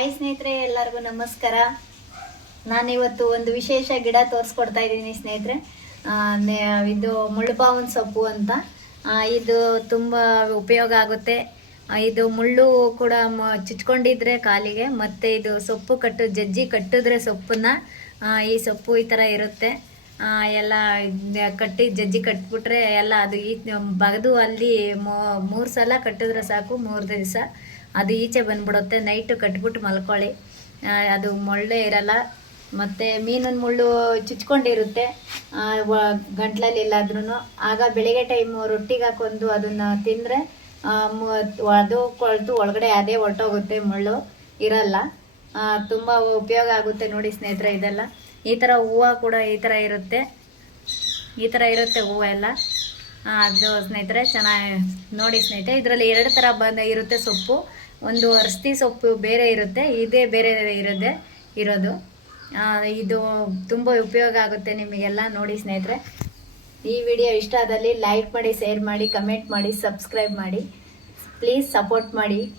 Hi ಸ್ನೇಹಿತರೆ, ಎಲ್ಲರಿಗೂ ನಮಸ್ಕಾರ. ನಾನಿವತ್ತು ಒಂದು ವಿಶೇಷ ಗಿಡ ತೋರಿಸ್ಕೊಡ್ತಾ ಇದ್ದೀನಿ ಸ್ನೇಹಿತರೆ. ಇದು ಮುಳ್ಳುಪಾವನ್ ಸೊಪ್ಪು ಅಂತ. ಇದು ತುಂಬ ಉಪಯೋಗ ಆಗುತ್ತೆ. ಇದು ಮುಳ್ಳು ಕೂಡ ಚುಚ್ಕೊಂಡಿದ್ರೆ ಕಾಲಿಗೆ, ಮತ್ತೆ ಇದು ಸೊಪ್ಪು ಕಟ್ಟು, ಜಜ್ಜಿ ಕಟ್ಟಿದ್ರೆ ಸೊಪ್ಪನ್ನ ಈ ಸೊಪ್ಪು ಈ ಥರ ಇರುತ್ತೆ. ಎಲ್ಲ ಕಟ್ಟಿ, ಜಜ್ಜಿ ಕಟ್ಬಿಟ್ರೆ ಎಲ್ಲ ಅದು ಈ, ಬಗದು ಅಲ್ಲಿ ಮೂರು ಸಲ ಕಟ್ಟಿದ್ರೆ ಸಾಕು, ಮೂರು ದಿವಸ. ಅದು ಈಚೆ ಬಂದ್ಬಿಡುತ್ತೆ ನೈಟು ಕಟ್ಬಿಟ್ಟು ಮಲ್ಕೊಳ್ಳಿ. ಅದು ಮೊಳ್ಳೆ ಇರಲ್ಲ, ಮತ್ತು ಮೀನಿನ ಮುಳ್ಳು ಚುಚ್ಕೊಂಡಿರುತ್ತೆ ಗಂಟ್ಲಲ್ಲಿಲ್ಲಾದ್ರೂ ಆಗ ಬೆಳಿಗ್ಗೆ ಟೈಮು ರೊಟ್ಟಿಗೆ ಹಾಕೊಂಡು ಅದನ್ನು ತಿಂದರೆ ಅದು ಕೊಳ್ತು, ಒಳಗಡೆ ಅದೇ ಹೊರ್ಟೋಗುತ್ತೆ ಮುಳ್ಳು, ಇರಲ್ಲ. ತುಂಬ ಉಪಯೋಗ ಆಗುತ್ತೆ ನೋಡಿ ಸ್ನೇಹಿತರೆ ಇದೆಲ್ಲ. ಈ ಥರ ಹೂವು ಕೂಡ ಈ ಥರ ಇರುತ್ತೆ. ಈ ಥರ ಇರುತ್ತೆ ಹೂವು ಎಲ್ಲ. ಅದು ಸ್ನೇಹಿತರೆ ಚೆನ್ನಾಗಿ ನೋಡಿ ಸ್ನೇಹಿತರೆ ಇದರಲ್ಲಿ ಎರಡು ಥರ ಬಂದ ಇರುತ್ತೆ ಸೊಪ್ಪು. ಒಂದು ಅರ್ಸ್ತಿ ಸೊಪ್ಪು ಬೇರೆ ಇರುತ್ತೆ ಇದೇ ಬೇರೆ ಇರೋದು. ಆ, ಇದು ತುಂಬ ಉಪಯೋಗ ಆಗುತ್ತೆ ನಿಮಗೆಲ್ಲ ನೋಡಿ ಸ್ನೇಹಿತರೆ. ಈ ವಿಡಿಯೋ ಇಷ್ಟ ಆದಲ್ಲಿ ಲೈಕ್ ಮಾಡಿ ಶೇರ್ ಮಾಡಿ ಕಮೆಂಟ್ ಮಾಡಿ ಸಬ್ಸ್ಕ್ರೈಬ್ ಮಾಡಿ. ಪ್ಲೀಸ್ ಸಪೋರ್ಟ್ ಮಾಡಿ.